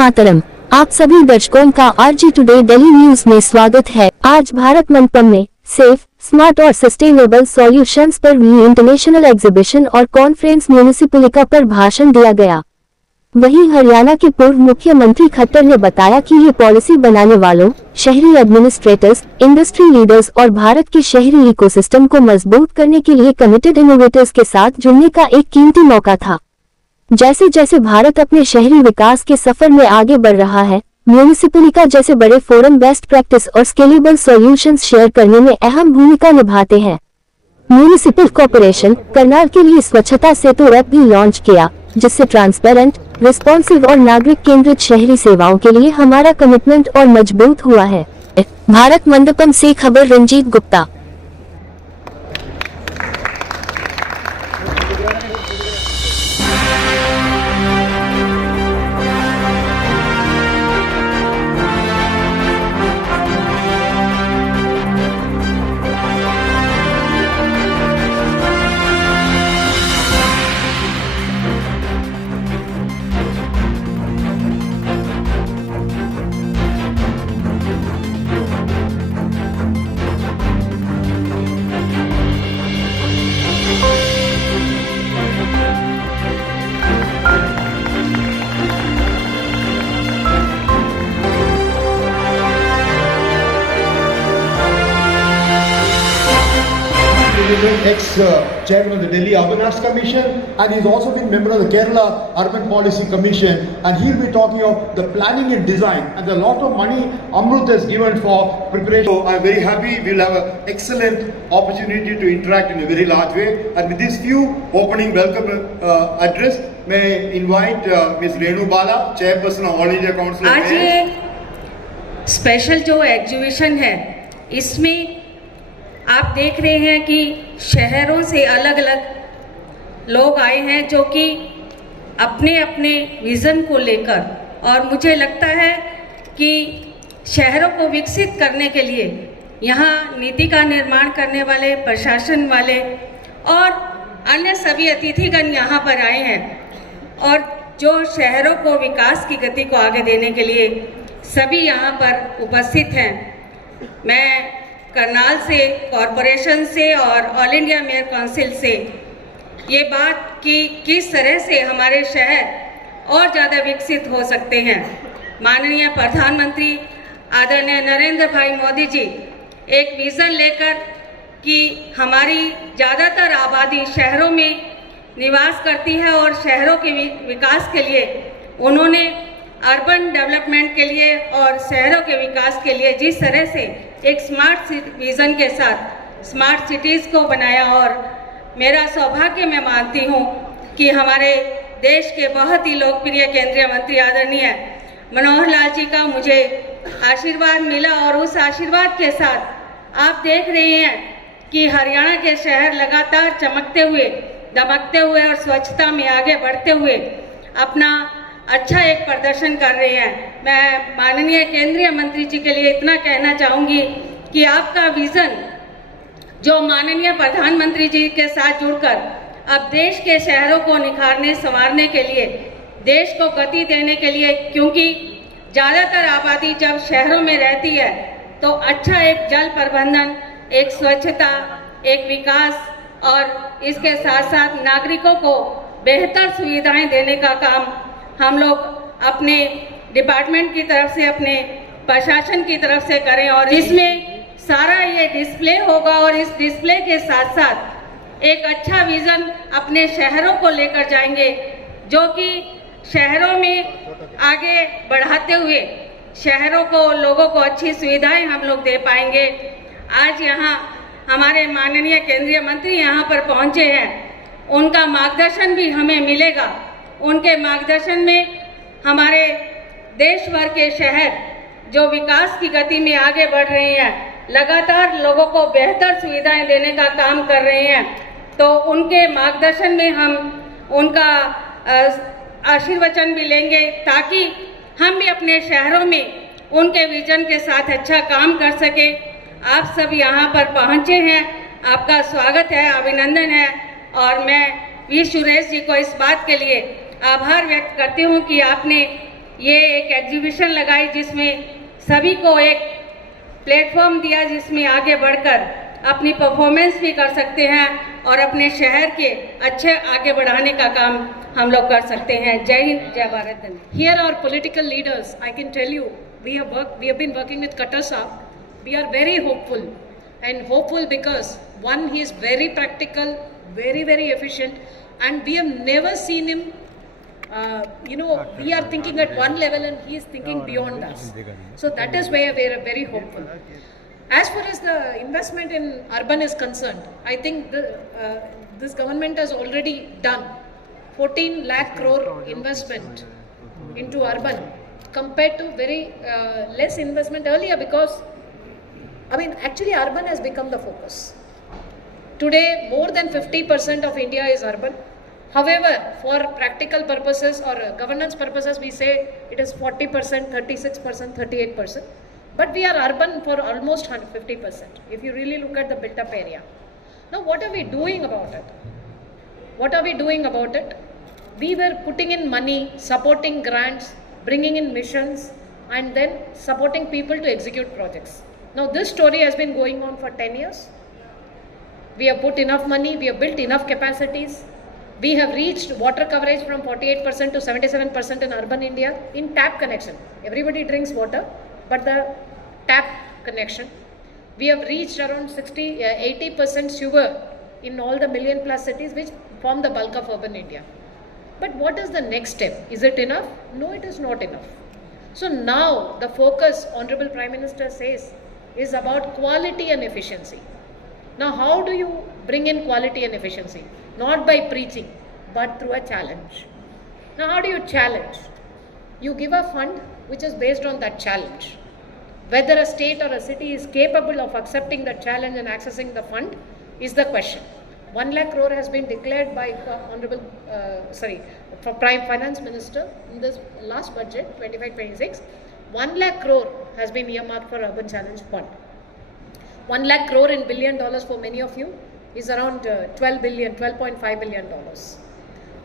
मातरम। आप सभी दर्शकों का आरजी टुडे दिल्ली न्यूज में स्वागत है। आज भारत मंडपम में सेफ, स्मार्ट और सस्टेनेबल सॉल्यूशंस पर वी इंटरनेशनल एग्जीबिशन और कॉन्फ्रेंस म्यूनिसिपलिका पर भाषण दिया गया। वहीं हरियाणा के पूर्व मुख्यमंत्री खट्टर ने बताया कि ये पॉलिसी बनाने वालों, शहरी एडमिनिस्ट्रेटर्स, इंडस्ट्री लीडर्स और भारत के शहरी इकोसिस्टम को मजबूत करने के लिए कमिटेड इनोवेटर्स के साथ जुड़ने का एक कीमती मौका था। जैसे जैसे भारत अपने शहरी विकास के सफर में आगे बढ़ रहा है, म्यूनिसिपलिका जैसे बड़े फोरम बेस्ट प्रैक्टिस और स्केलेबल सॉल्यूशंस शेयर करने में अहम भूमिका निभाते हैं। म्यूनिसिपल कॉर्पोरेशन करनाल के लिए स्वच्छता सेतु ऐप भी लॉन्च किया, जिससे ट्रांसपेरेंट, रिस्पॉन्सिव और नागरिक केंद्रित शहरी सेवाओं के लिए हमारा कमिटमेंट और मजबूत हुआ है। भारत मंडपम से खबर Ranjit Gupta. Ex-chairman of the Delhi Urban Commission, and he's also been member of the Kerala Urban Policy Commission, and he'll be talking of the planning and design and a lot of money Amrut has given for preparation. So I'm very happy we'll have an excellent opportunity to interact in a very large way, and with this few opening welcome address, may I invite Ms. Renu Bala, Chairperson of All India Council of आज ये special जो exhibition है, इसमें आप देख रहे हैं कि शहरों से अलग अलग लोग आए हैं जो कि अपने अपने विज़न को लेकर, और मुझे लगता है कि शहरों को विकसित करने के लिए यहाँ नीति का निर्माण करने वाले, प्रशासन वाले और अन्य सभी अतिथिगण यहाँ पर आए हैं, और जो शहरों को विकास की गति को आगे देने के लिए सभी यहाँ पर उपस्थित हैं। मैं करनाल से, कॉरपोरेशन से और ऑल इंडिया मेयर काउंसिल से ये बात कि किस तरह से हमारे शहर और ज़्यादा विकसित हो सकते हैं। माननीय प्रधानमंत्री आदरणीय नरेंद्र भाई मोदी जी एक विज़न लेकर कि हमारी ज़्यादातर आबादी शहरों में निवास करती है और शहरों के विकास के लिए उन्होंने अर्बन डेवलपमेंट के लिए और शहरों के विकास के लिए जिस तरह से एक स्मार्ट विज़न के साथ स्मार्ट सिटीज़ को बनाया, और मेरा सौभाग्य मैं मानती हूँ कि हमारे देश के बहुत ही लोकप्रिय केंद्रीय मंत्री आदरणीय मनोहर लाल जी का मुझे आशीर्वाद मिला, और उस आशीर्वाद के साथ आप देख रहे हैं कि हरियाणा के शहर लगातार चमकते हुए, दमकते हुए और स्वच्छता में आगे बढ़ते हुए अपना अच्छा एक प्रदर्शन कर रहे हैं। मैं माननीय केंद्रीय मंत्री जी के लिए इतना कहना चाहूँगी कि आपका विज़न जो माननीय प्रधानमंत्री जी के साथ जुड़कर अब देश के शहरों को निखारने, संवारने के लिए, देश को गति देने के लिए, क्योंकि ज़्यादातर आबादी जब शहरों में रहती है तो अच्छा एक जल प्रबंधन, एक स्वच्छता, एक विकास और इसके साथ साथ नागरिकों को बेहतर सुविधाएं देने का काम हम लोग अपने डिपार्टमेंट की तरफ से, अपने प्रशासन की तरफ से करें, और इसमें सारा ये डिस्प्ले होगा, और इस डिस्प्ले के साथ साथ एक अच्छा विज़न अपने शहरों को लेकर जाएंगे, जो कि शहरों में आगे बढ़ाते हुए शहरों को, लोगों को अच्छी सुविधाएं हम लोग दे पाएंगे। आज यहाँ हमारे माननीय केंद्रीय मंत्री यहाँ पर पहुँचे हैं, उनका मार्गदर्शन भी हमें मिलेगा। उनके मार्गदर्शन में हमारे देश भर के शहर जो विकास की गति में आगे बढ़ रहे हैं, लगातार लोगों को बेहतर सुविधाएं देने का काम कर रहे हैं, तो उनके मार्गदर्शन में हम उनका आशीर्वचन भी लेंगे, ताकि हम भी अपने शहरों में उनके विजन के साथ अच्छा काम कर सके। आप सब यहाँ पर पहुँचे हैं, आपका स्वागत है, अभिनंदन है, और मैं वी सुरेश जी को इस बात के लिए आभार व्यक्त करती हूँ कि आपने ये एक एग्जीबिशन लगाई जिसमें सभी को एक प्लेटफॉर्म दिया जिसमें आगे बढ़कर अपनी परफॉर्मेंस भी कर सकते हैं और अपने शहर के अच्छे आगे बढ़ाने का काम हम लोग कर सकते हैं। जय हिंद, जय Bharat. Here our political leaders, I can tell you, we have been working with Khattar Saab. We are very hopeful, and hopeful because one, he is very practical, very efficient, and we have never seen him. We are thinking at one level and he is thinking beyond us. So that is where we are very hopeful. As far as the investment in urban is concerned, I think this government has already done 14 lakh crore investment into urban compared to very less investment earlier, because actually urban has become the focus. Today more than 50% of India is urban. However, for practical purposes or governance purposes, we say it is 40%, 36%, 38%. But we are urban for almost 50% if you really look at the built up area. Now what are we doing about it? We were putting in money, supporting grants, bringing in missions, and then supporting people to execute projects. Now this story has been going on for 10 years. We have put enough money, we have built enough capacities. We have reached water coverage from 48% to 77% in urban India in tap connection. Everybody drinks water, but the tap connection. We have reached around 80% sewer in all the million plus cities which form the bulk of urban India. But what is the next step? Is it enough? No, it is not enough. So now the focus, Honorable Prime Minister says, is about quality and efficiency. Now how do you bring in quality and efficiency? Not by preaching, but through a challenge. Now how do you challenge? You give a fund which is based on that challenge. Whether a state or a city is capable of accepting the challenge and accessing the fund is the question. 1 lakh crore has been declared by Prime Finance Minister in this last budget, 25-26. 1 lakh crore has been earmarked for Urban Challenge Fund. 1 lakh crore in $1 billion for many of you is around $12.5 billion.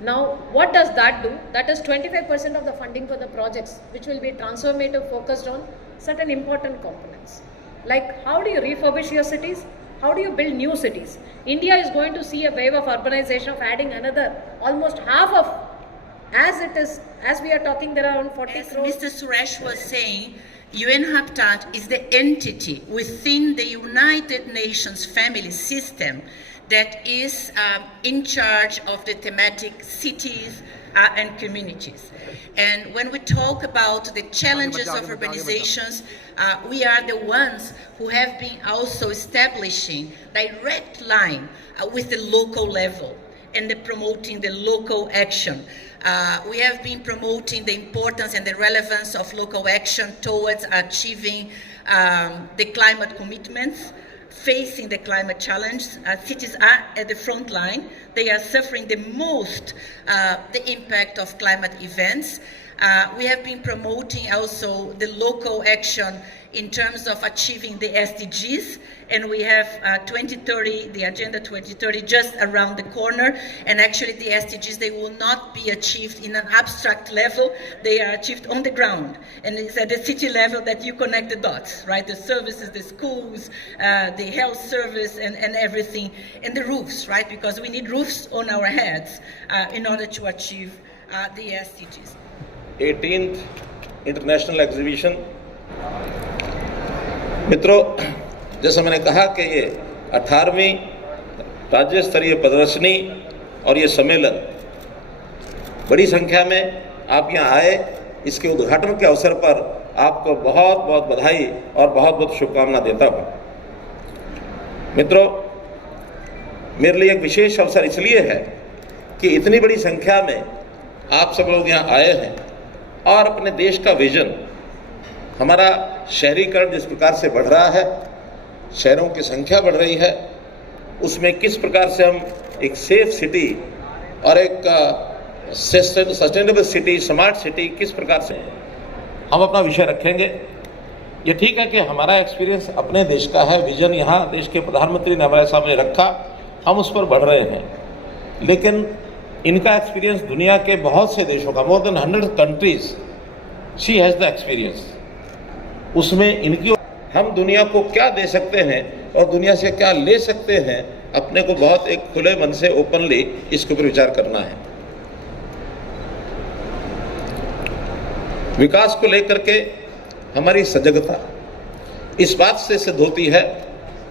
Now, what does that do? That is 25% of the funding for the projects, which will be transformative, focused on certain important components. Like, how do you refurbish your cities? How do you build new cities? India is going to see a wave of urbanization of adding another, almost half of, as we are talking, there are around 40 As crores. Mr. Suresh was saying, UN Habitat is the entity within the United Nations family system that is in charge of the thematic cities and communities. And when we talk about the challenges of urbanizations, we are the ones who have been also establishing direct line with the local level and promoting the local action. We have been promoting the importance and the relevance of local action towards achieving the climate commitments, facing the climate challenge. Cities are at the front line. They are suffering the most the impact of climate events. We have been promoting also the local action in terms of achieving the SDGs, and we have 2030, the Agenda 2030 just around the corner, and actually the SDGs, they will not be achieved in an abstract level, they are achieved on the ground, and it's at the city level that you connect the dots, right? The services, the schools, the health service, and everything, and the roofs, right? Because we need roofs on our heads in order to achieve the SDGs. 18th international exhibition. मित्रों, जैसा मैंने कहा कि ये 18वीं राज्य स्तरीय प्रदर्शनी और ये सम्मेलन बड़ी संख्या में आप यहाँ आए, इसके उद्घाटन के अवसर पर आपको बहुत बहुत बधाई और बहुत बहुत शुभकामना देता हूँ। मित्रों, मेरे लिए एक विशेष अवसर इसलिए है कि इतनी बड़ी संख्या में आप सब लोग यहाँ आए हैं और अपने देश का विजन, हमारा शहरीकरण जिस प्रकार से बढ़ रहा है, शहरों की संख्या बढ़ रही है, उसमें किस प्रकार से हम एक सेफ सिटी और एक सस्टेनेबल सिटी, स्मार्ट सिटी, किस प्रकार से हम अपना विषय रखेंगे। ये ठीक है कि हमारा एक्सपीरियंस अपने देश का है, विजन यहाँ देश के प्रधानमंत्री ने हमारे सामने रखा, हम उस पर बढ़ रहे हैं, लेकिन इनका एक्सपीरियंस दुनिया के बहुत से देशों का, more than 100 countries she has the experience. उसमें इनकी हम दुनिया को क्या दे सकते हैं और दुनिया से क्या ले सकते हैं, अपने को बहुत एक खुले मन से ओपनली इसके ऊपर विचार करना है। विकास को लेकर के हमारी सजगता इस बात से सिद्ध होती है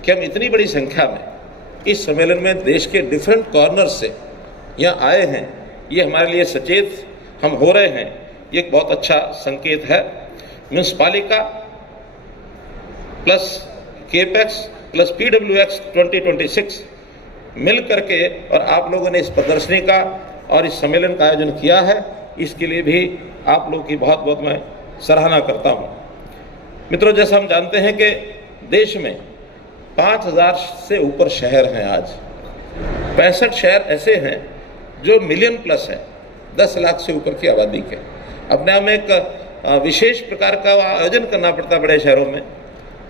कि हम इतनी बड़ी संख्या में इस सम्मेलन में देश के डिफरेंट कॉर्नर से यहाँ आए हैं। ये हमारे लिए सचेत हम हो रहे हैं, ये एक बहुत अच्छा संकेत है। म्यूनसिपालिका प्लस केपेक्स प्लस PWX 2026 मिल करके और आप लोगों ने इस प्रदर्शनी का और इस सम्मेलन का आयोजन किया है, इसके लिए भी आप लोगों की बहुत बहुत मैं सराहना करता हूँ। मित्रों, जैसा हम जानते हैं कि देश में 5000 से ऊपर शहर हैं। आज 65 शहर ऐसे हैं जो मिलियन प्लस हैं, 10 लाख से ऊपर की आबादी के। अपने आप में एक विशेष प्रकार का आयोजन करना पड़ता है बड़े शहरों में।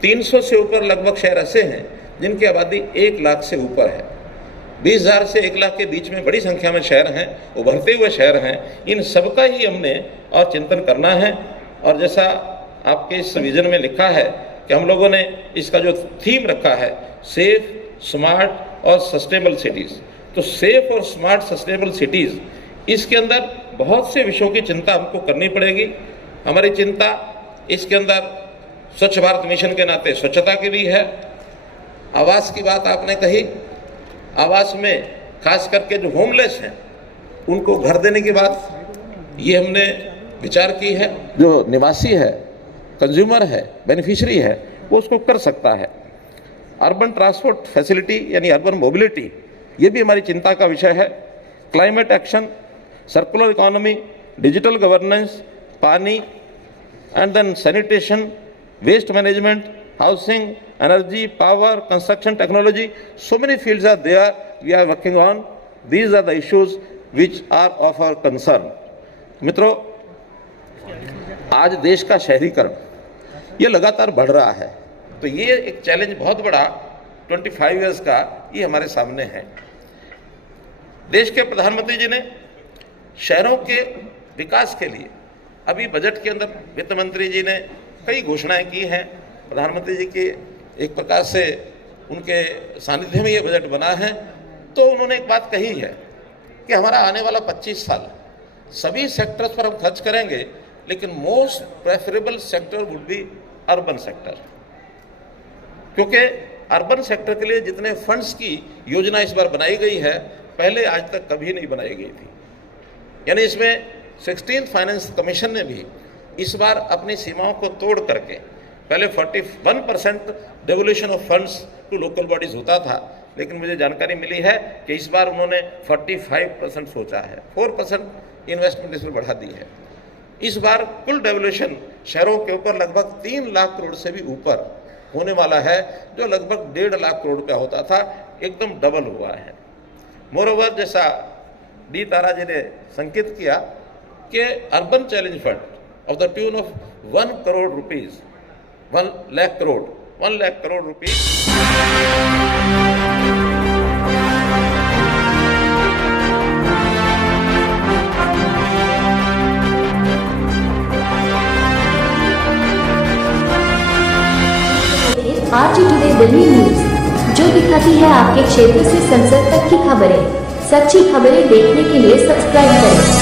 300 से ऊपर लगभग शहर ऐसे हैं जिनकी आबादी 1 लाख से ऊपर है। 20,000 से 1 लाख के बीच में बड़ी संख्या में शहर हैं, उभरते हुए शहर हैं। इन सबका ही हमने और चिंतन करना है। और जैसा आपके इस विजन में लिखा है कि हम लोगों ने इसका जो थीम रखा है, सेफ, स्मार्ट और सस्टेनेबल सिटीज़। तो सेफ और स्मार्ट सस्टेनेबल सिटीज़, इसके अंदर बहुत से विषयों की चिंता हमको करनी पड़ेगी। हमारी चिंता इसके अंदर स्वच्छ भारत मिशन के नाते स्वच्छता की भी है। आवास की बात आपने कही, आवास में खास करके जो होमलेस हैं उनको घर देने की बात ये हमने विचार की है। जो निवासी है, कंज्यूमर है, बेनिफिशियरी है, वो उसको कर सकता है। अर्बन ट्रांसपोर्ट फैसिलिटी यानी अर्बन मोबिलिटी, ये भी हमारी चिंता का विषय है। Climate action, circular economy, digital governance, पानी and then sanitation, waste management, housing, energy, power, construction technology, so many fields are there we are working on. These are the issues which are of our concern. मित्रों, आज देश का शहरीकरण ये लगातार बढ़ रहा है, तो ये एक चैलेंज बहुत बड़ा 25 इयर्स का ये हमारे सामने है। देश के प्रधानमंत्री जी ने शहरों के विकास के लिए अभी बजट के अंदर वित्त मंत्री जी ने कई घोषणाएं की हैं। प्रधानमंत्री जी के एक प्रकार से उनके सानिध्य में ये बजट बना है, तो उन्होंने एक बात कही है कि हमारा आने वाला 25 साल सभी सेक्टर्स पर हम खर्च करेंगे, लेकिन most preferable sector would be urban sector, क्योंकि अर्बन सेक्टर के लिए जितने फंड्स की योजना इस बार बनाई गई है, पहले आज तक कभी नहीं बनाई गई थी। यानी इसमें 16th फाइनेंस कमीशन ने भी इस बार अपनी सीमाओं को तोड़ करके, पहले 41% devolution of funds to local bodies होता था, लेकिन मुझे जानकारी मिली है कि इस बार उन्होंने 45% सोचा है, 4% इन्वेस्टमेंट इसमें बढ़ा दी है। इस बार कुल डेवोल्यूशन शहरों के ऊपर लगभग 3 लाख करोड़ से भी ऊपर होने वाला है, जो लगभग 1.5 लाख करोड़ का होता था, एकदम डबल हुआ है। मोरोवर, जैसा डी तारा जी ने संकेत किया कि urban challenge fund of the tune of 1 crore rupees, 1 lakh crore rupees R G today Delhi news, जो दिखाती है आपके क्षेत्र से संसद तक की खबरें। सच्ची खबरें देखने के लिए सब्सक्राइब करें।